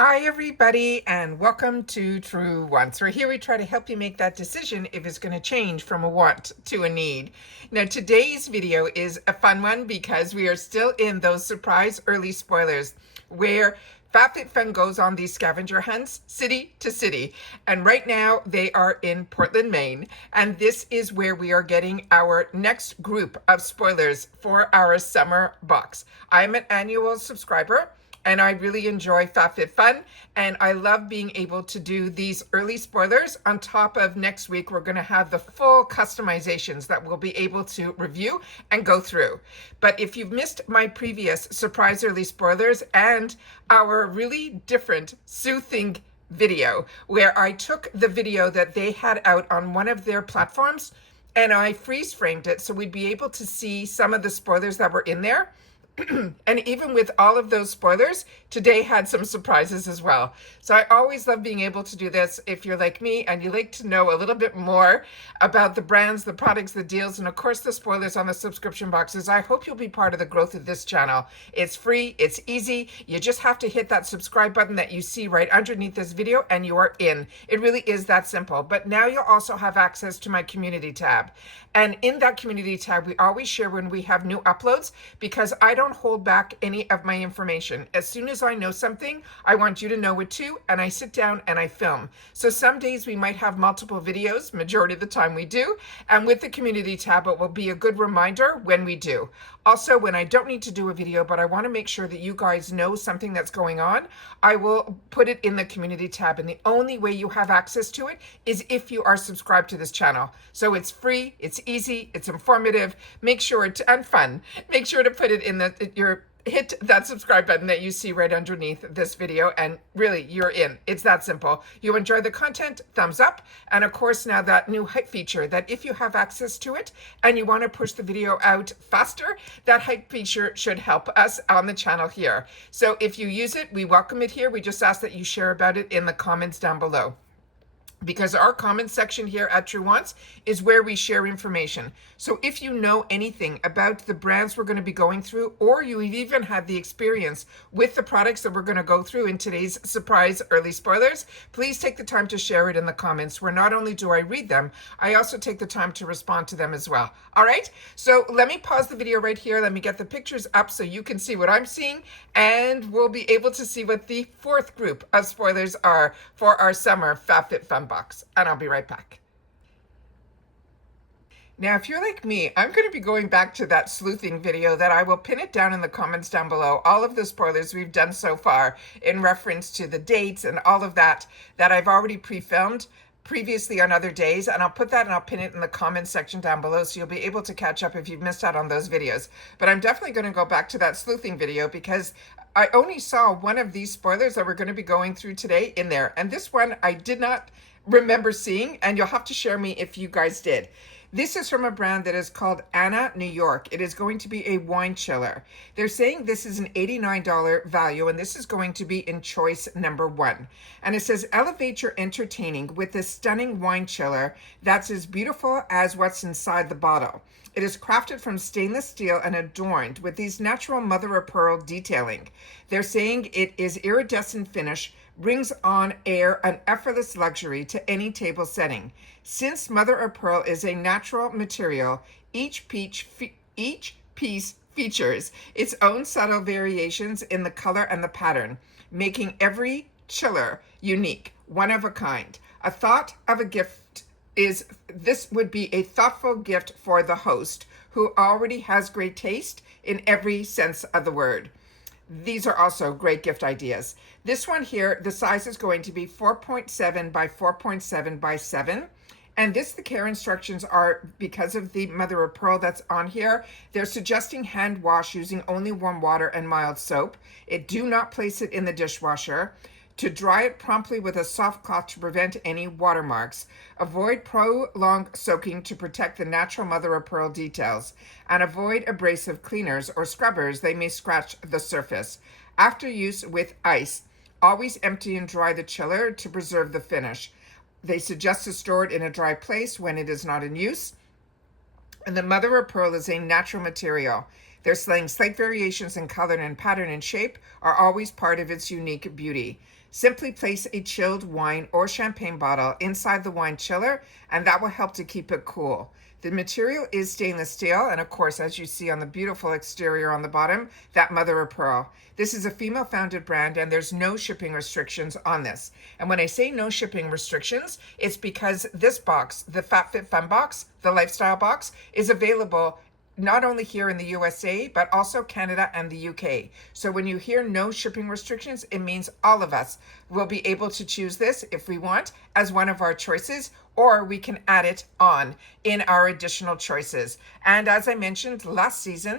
Hi everybody and welcome to True Wants, where here we try to help you make that decision if it's going to change from a want to a need. Now today's video is a fun one because we are still in those surprise early spoilers where FabFitFun goes on these scavenger hunts city to city, and right now they are in Portland, Maine, and this is where we are getting our next group of spoilers for our summer box. I'm an annual subscriber and I really enjoy FabFitFun, and I love being able to do these early spoilers. On top of next week, we're going to have the full customizations that we'll be able to review and go through. But if you've missed my previous surprise early spoilers and our really different soothing video, where I took the video that they had out on one of their platforms and I freeze framed it so we'd be able to see some of the spoilers that were in there. And even with all of those spoilers, today had some surprises as well. So I always love being able to do this. If you're like me and you like to know a little bit more about the brands, the products, the deals, and of course the spoilers on the subscription boxes, I hope you'll be part of the growth of this channel. It's free, it's easy. You just have to hit that subscribe button that you see right underneath this video and you are in. It really is that simple. But now you'll also have access to my community tab. And in that community tab, we always share when we have new uploads because I don't hold back any of my information. As soon as I know something, I want you to know it too, and I sit down and I film. So some days we might have multiple videos, majority of the time we do, and with the community tab, it will be a good reminder when we do. Also, when I don't need to do a video, but I want to make sure that you guys know something that's going on, I will put it in the community tab. And the only way you have access to it is if you are subscribed to this channel. So it's free, it's easy, it's informative, make sure to, and fun. Make sure to put it in hit that subscribe button that you see right underneath this video, and really you're in. It's that simple. You enjoy the content, thumbs up, and of course now that new hype feature that if you have access to it and you want to push the video out faster, that hype feature should help us on the channel here. So if you use it, we welcome it here. We just ask that you share about it in the comments down below, because our comment section here at True Wants is where we share information. So if you know anything about the brands we're going to be going through, or you even had the experience with the products that we're going to go through in today's surprise early spoilers, please take the time to share it in the comments, where not only do I read them, I also take the time to respond to them as well. All right, so let me pause the video right here. Let me get the pictures up so you can see what I'm seeing, and we'll be able to see what the fourth group of spoilers are for our summer FabFitFun box, and I'll be right back. Now, if you're like me, I'm going to be going back to that sleuthing video that I will pin it down in the comments down below. All of the spoilers we've done so far in reference to the dates and all of that I've already pre-filmed previously on other days, and I'll put that and I'll pin it in the comments section down below so you'll be able to catch up if you've missed out on those videos. But I'm definitely going to go back to that sleuthing video because I only saw one of these spoilers that we're going to be going through today in there, and this one I did not remember seeing, and you'll have to share me if you guys did. This is from a brand that is called Anna New York. It is going to be a wine chiller. They're saying this is an $89 value, and this is going to be in choice number 1. And it says, elevate your entertaining with this stunning wine chiller that's as beautiful as what's inside the bottle. It is crafted from stainless steel and adorned with these natural mother of pearl detailing. They're saying it is iridescent finish, brings on air an effortless luxury to any table setting. Since mother of pearl is a natural material, each piece features its own subtle variations in the color and the pattern, making every chiller unique, one of a kind. A thought of a gift is this would be a thoughtful gift for the host who already has great taste in every sense of the word. These are also great gift ideas. This one here, the size is going to be 4.7 by 4.7 by 7. And the care instructions are, because of the mother of pearl that's on here, they're suggesting hand wash using only warm water and mild soap. Do not place it in the dishwasher. To dry it promptly with a soft cloth to prevent any watermarks. Avoid prolonged soaking to protect the natural mother of pearl details. And avoid abrasive cleaners or scrubbers, they may scratch the surface. After use with ice, always empty and dry the chiller to preserve the finish. They suggest to store it in a dry place when it is not in use. And the mother of pearl is a natural material. They're saying slight variations in color and pattern and shape are always part of its unique beauty. Simply place a chilled wine or champagne bottle inside the wine chiller, and that will help to keep it cool. The material is stainless steel, and of course, as you see on the beautiful exterior on the bottom, that mother of pearl. This is a female-founded brand, and there's no shipping restrictions on this. And when I say no shipping restrictions, it's because this box, the FabFitFun box, the lifestyle box, is available not only here in the USA, but also Canada and the UK. So when you hear no shipping restrictions, it means all of us will be able to choose this if we want as one of our choices, or we can add it on in our additional choices. And as I mentioned last season,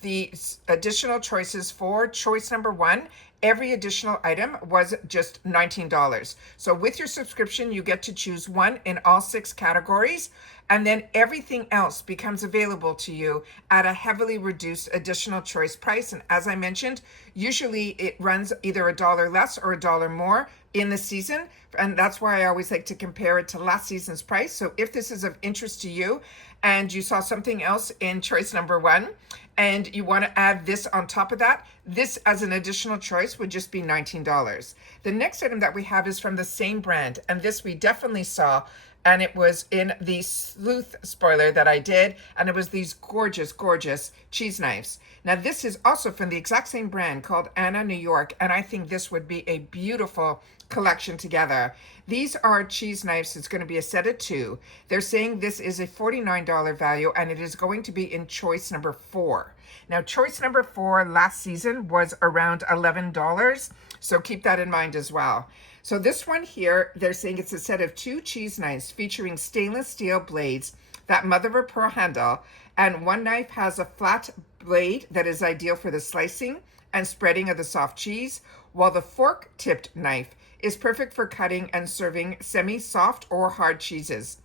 the additional choices for choice number 1, every additional item was just $19. So with your subscription, you get to choose one in all 6 categories, and then everything else becomes available to you at a heavily reduced additional choice price. And as I mentioned, usually it runs either $1 less or $1 more in the season. And that's why I always like to compare it to last season's price. So if this is of interest to you and you saw something else in choice number 1, and you want to add this on top of that, this as an additional choice would just be $19. The next item that we have is from the same brand, and this we definitely saw, and it was in the sleuth spoiler that I did, and it was these gorgeous, gorgeous cheese knives. Now this is also from the exact same brand called Anna New York, and I think this would be a beautiful collection together. These are cheese knives. It's going to be a set of 2. They're saying this is a $49 value, and it is going to be in choice number 4. Now, choice number 4 last season was around $11, so keep that in mind as well. So this one here, they're saying it's a set of 2 cheese knives featuring stainless steel blades, that mother of pearl handle, and one knife has a flat blade that is ideal for the slicing and spreading of the soft cheese, while the fork-tipped knife is perfect for cutting and serving semi-soft or hard cheeses.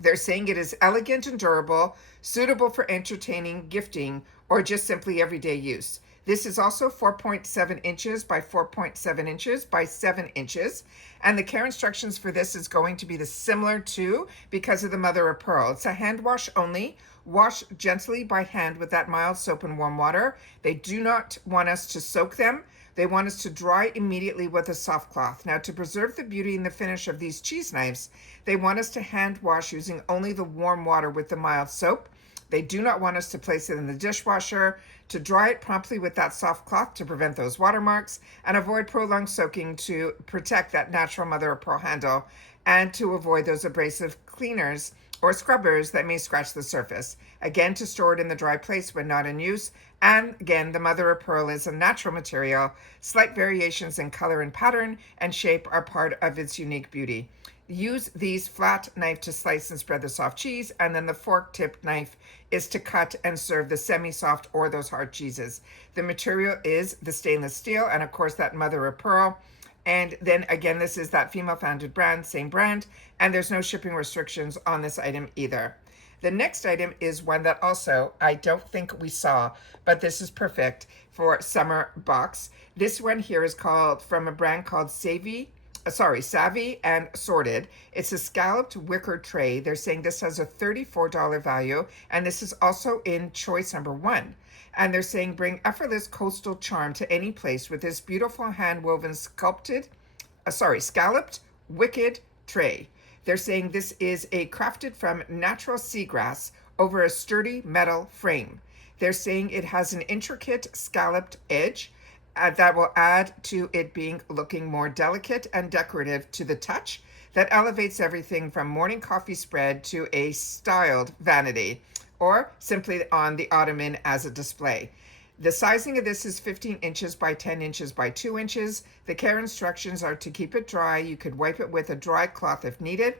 They're saying it is elegant and durable, suitable for entertaining, gifting, or just simply everyday use. This is also 4.7 inches by 4.7 inches by 7 inches. And the care instructions for this is going to be the similar to, because of the mother of pearl. It's a hand wash only. Wash gently by hand with that mild soap and warm water. They do not want us to soak them. They want us to dry immediately with a soft cloth. Now, to preserve the beauty and the finish of these cheese knives, they want us to hand wash using only the warm water with the mild soap. They do not want us to place it in the dishwasher, to dry it promptly with that soft cloth to prevent those watermarks, and avoid prolonged soaking to protect that natural mother of pearl handle, and to avoid those abrasive cleaners or scrubbers that may scratch the surface. Again, to store it in the dry place when not in use. And again, the mother of pearl is a natural material. Slight variations in color and pattern and shape are part of its unique beauty. Use these flat knife to slice and spread the soft cheese, and then the fork-tipped knife is to cut and serve the semi-soft or those hard cheeses. The material is the stainless steel, and of course that mother of pearl. And then again, this is that female-founded brand, same brand, and there's no shipping restrictions on this item either. The next item is one that also I don't think we saw, but this is perfect for summer box. This one here is called from a brand called Savvy and Sorted. It's a scalloped wicker tray. They're saying this has a $34 value, and this is also in choice number 1. And they're saying bring effortless coastal charm to any place with this beautiful hand-woven scalloped wicked tray. They're saying this is crafted from natural seagrass over a sturdy metal frame. They're saying it has an intricate scalloped edge that will add to it looking more delicate and decorative to the touch, that elevates everything from morning coffee spread to a styled vanity, or simply on the ottoman as a display. The sizing of this is 15 inches by 10 inches by 2 inches. The care instructions are to keep it dry. You could wipe it with a dry cloth if needed.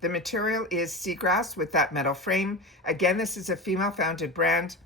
The material is seagrass with that metal frame. Again, this is a female-founded brand,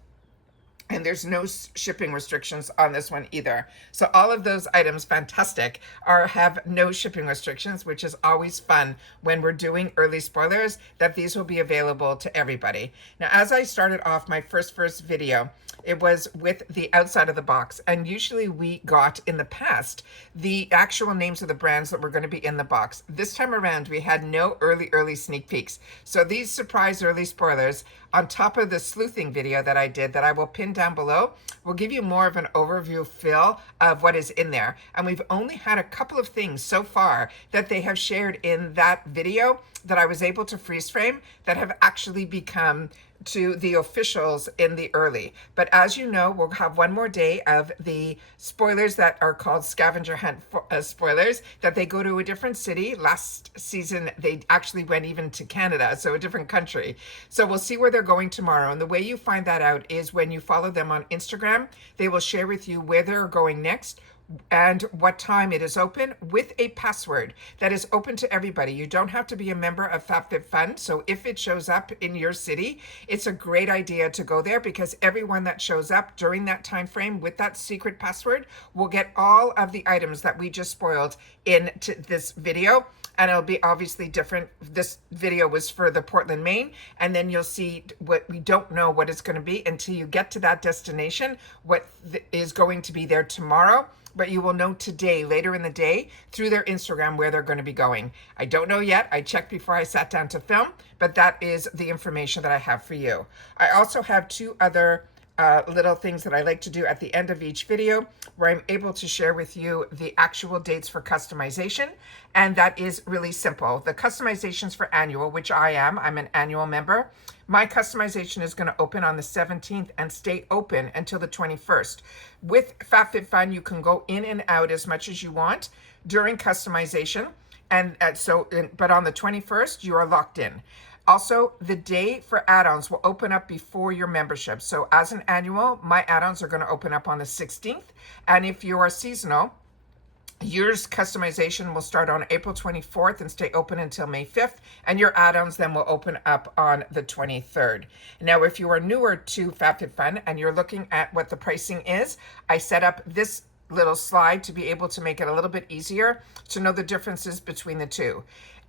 and there's no shipping restrictions on this one either. So all of those items, fantastic, have no shipping restrictions, which is always fun when we're doing early spoilers, that these will be available to everybody. Now, as I started off my first video, It was with the outside of the box. And usually we got in the past the actual names of the brands that were going to be in the box. This time around, we had no early sneak peeks. So these surprise early spoilers, on top of the sleuthing video that I did that I will pin down below, will give you more of an overview feel of what is in there. And we've only had a couple of things so far that they have shared in that video that I was able to freeze frame that have actually become to the officials in the early. But as you know, we'll have one more day of the spoilers that are called scavenger hunt spoilers, that they go to a different city. Last season, they actually went even to Canada, so a different country. So we'll see where they're going tomorrow. And the way you find that out is when you follow them on Instagram, they will share with you where they're going next and what time it is open with a password that is open to everybody. You don't have to be a member of FabFitFun. So if it shows up in your city, it's a great idea to go there, because everyone that shows up during that time frame with that secret password will get all of the items that we just spoiled into this video. And it'll be obviously different. This video was for the Portland, Maine, and then you'll see what we don't know what it's going to be until you get to that destination, what is going to be there tomorrow. But you will know today, later in the day, through their Instagram where they're going to be going. I don't know yet. I checked before I sat down to film, but that is the information that I have for you. I also have two other little things that I like to do at the end of each video, where I'm able to share with you the actual dates for customization. And that is really simple. The customizations for annual, which I'm an annual member. My customization is going to open on the 17th and stay open until the 21st. With FabFitFun, you can go in and out as much as you want during customization. And but on the 21st, you are locked in. Also, the day for add-ons will open up before your membership. So as an annual, my add-ons are going to open up on the 16th. And if you are seasonal, yours customization will start on April 24th and stay open until May 5th. And your add-ons then will open up on the 23rd. Now, if you are newer to FabFitFun and you're looking at what the pricing is, I set up this little slide to be able to make it a little bit easier to know the differences between the two.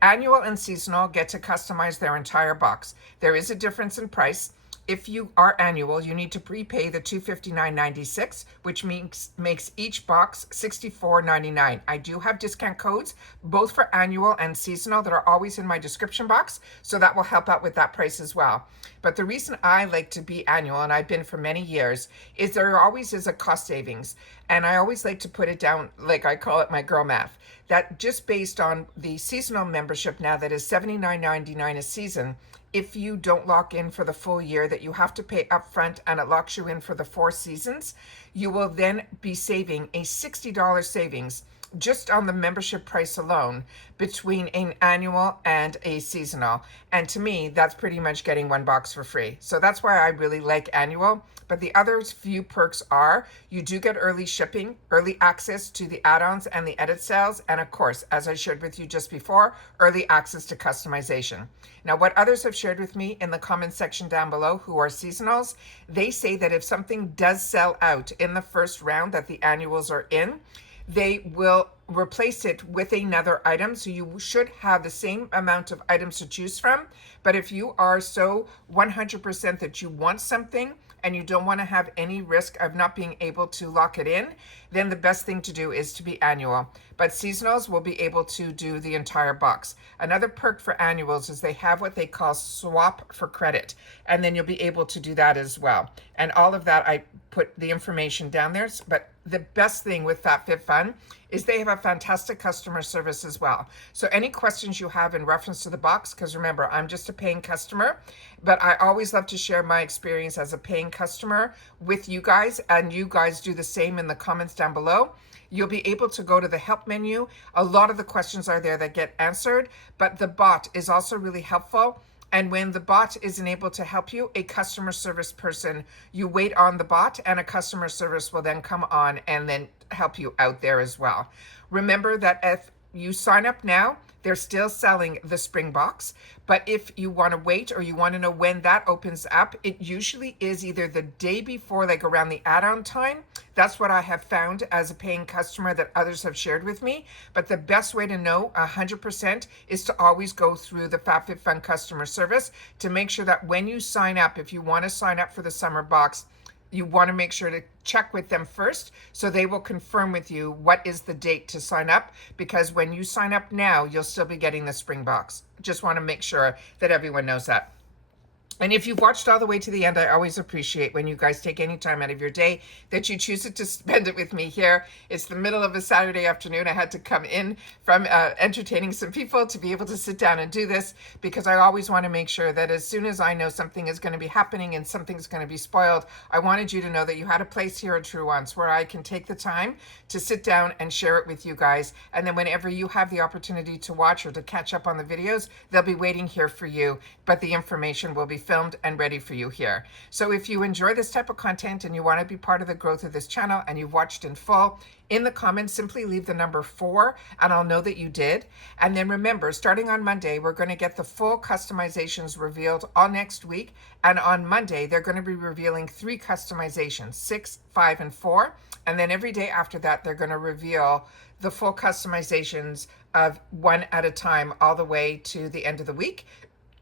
Annual and seasonal get to customize their entire box. There is a difference in price. If you are annual, you need to prepay the $259.96, which makes each box $64.99. I do have discount codes, both for annual and seasonal, that are always in my description box, so that will help out with that price as well. But the reason I like to be annual, and I've been for many years, is there always is a cost savings. And I always like to put it down, like I call it my girl math, that just based on the seasonal membership now that is $79.99 a season, if you don't lock in for the full year that you have to pay upfront and it locks you in for the 4 seasons, you will then be saving a $60 savings just on the membership price alone between an annual and a seasonal. And to me, that's pretty much getting one box for free. So that's why I really like annual. But the other few perks are you do get early shipping, early access to the add-ons and the edit sales, and of course, as I shared with you just before, early access to customization. Now, what others have shared with me in the comment section down below who are seasonals, they say that if something does sell out in the first round that the annuals are in, they will replace it with another item. So you should have the same amount of items to choose from. But if you are so 100% that you want something and you don't want to have any risk of not being able to lock it in, then the best thing to do is to be annual. But seasonals will be able to do the entire box. Another perk for annuals is they have what they call swap for credit. And then you'll be able to do that as well. And all of that, I put the information down there. But the best thing with FabFitFun is they have a fantastic customer service as well. So any questions you have in reference to the box, because remember, I'm just a paying customer, but I always love to share my experience as a paying customer with you guys, and you guys do the same in the comments down below. You'll be able to go to the help menu. A lot of the questions are there that get answered, but the bot is also really helpful. And when the bot isn't able to help you, a customer service person, you wait on the bot and a customer service will then come on and then help you out there as well. Remember that if you sign up now, they're still selling the spring box. But if you want to wait or you want to know when that opens up, it usually is either the day before, like around the add-on time. That's what I have found as a paying customer that others have shared with me. But the best way to know 100% is to always go through the FabFitFun customer service to make sure that when you sign up, if you want to sign up for the summer box, you want to make sure to check with them first, so they will confirm with you what is the date to sign up, because when you sign up now, you'll still be getting the spring box. Just want to make sure that everyone knows that. And if you've watched all the way to the end, I always appreciate when you guys take any time out of your day that you choose to spend it with me here. It's the middle of a Saturday afternoon. I had to come in from entertaining some people to be able to sit down and do this, because I always want to make sure that as soon as I know something is going to be happening and something's going to be spoiled, I wanted you to know that you had a place here at True Wants where I can take the time to sit down and share it with you guys. And then whenever you have the opportunity to watch or to catch up on the videos, they'll be waiting here for you, but the information will be filmed and ready for you here. So if you enjoy this type of content and you want to be part of the growth of this channel and you've watched in full, in the comments, simply leave the number 4 and I'll know that you did. And then remember, starting on Monday, we're going to get the full customizations revealed all next week. And on Monday, they're going to be revealing 3 customizations, 6, 5, and 4. And then every day after that, they're going to reveal the full customizations of 1 at a time all the way to the end of the week.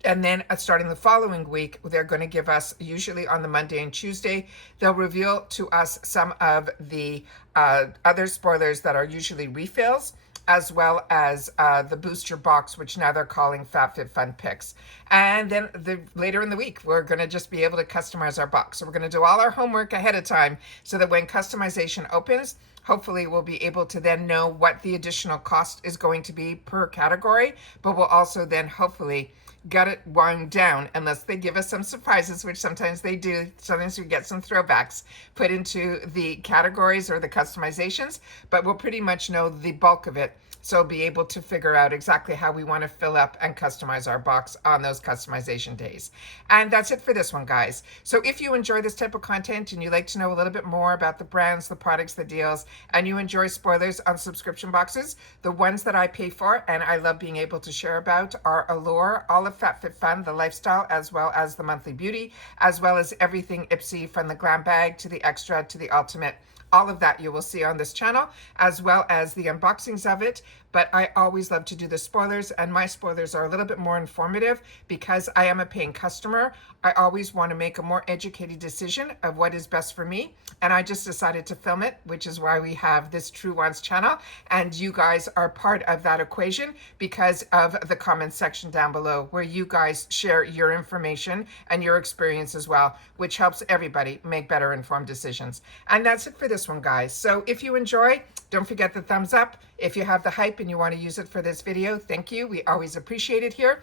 And then starting the following week, they're going to give us, usually on the Monday and Tuesday, they'll reveal to us some of the other spoilers that are usually refills, as well as the booster box, which now they're calling FabFitFun picks. And then later in the week, we're going to just be able to customize our box. So we're going to do all our homework ahead of time so that when customization opens, hopefully we'll be able to then know what the additional cost is going to be per category, but we'll also then hopefully got it wound down, unless they give us some surprises, which sometimes they do. Sometimes we get some throwbacks put into the categories or the customizations, but we'll pretty much know the bulk of it. So be able to figure out exactly how we want to fill up and customize our box on those customization days. And that's it for this one, guys. So if you enjoy this type of content and you like to know a little bit more about the brands, the products, the deals, and you enjoy spoilers on subscription boxes, the ones that I pay for and I love being able to share about are Allure, all of FabFitFun, the lifestyle, as well as the monthly beauty, as well as everything IPSY, from the glam bag to the extra to the ultimate. All of that you will see on this channel, as well as the unboxings of it. But I always love to do the spoilers, and my spoilers are a little bit more informative because I am a paying customer. I always want to make a more educated decision of what is best for me, and I just decided to film it, which is why we have this True Wants channel, and you guys are part of that equation because of the comments section down below, where you guys share your information and your experience as well, which helps everybody make better informed decisions. And that's it for this one, guys. So if you enjoy, don't forget the thumbs up. If you have the hype and you want to use it for this video, thank you. We always appreciate it here.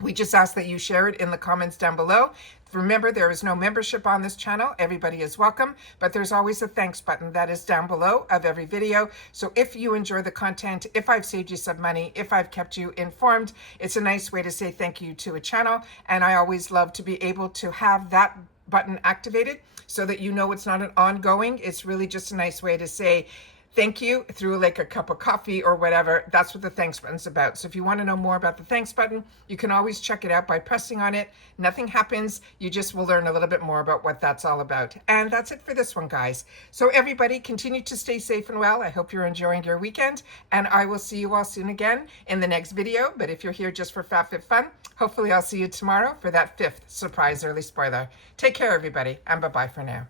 We just ask that you share it in the comments down below. Remember, there is no membership on this channel. Everybody is welcome, but there's always a thanks button that is down below of every video. So if you enjoy the content, if I've saved you some money, if I've kept you informed, it's a nice way to say thank you to a channel. And I always love to be able to have that button activated so that you know it's not an ongoing. It's really just a nice way to say thank you through like a cup of coffee or whatever. That's what the thanks button's about. So if you want to know more about the thanks button, you can always check it out by pressing on it. Nothing happens. You just will learn a little bit more about what that's all about. And that's it for this one, guys. So everybody, continue to stay safe and well. I hope you're enjoying your weekend, and I will see you all soon again in the next video. But if you're here just for FabFitFun, hopefully I'll see you tomorrow for that 5th surprise early spoiler. Take care, everybody, and bye-bye for now.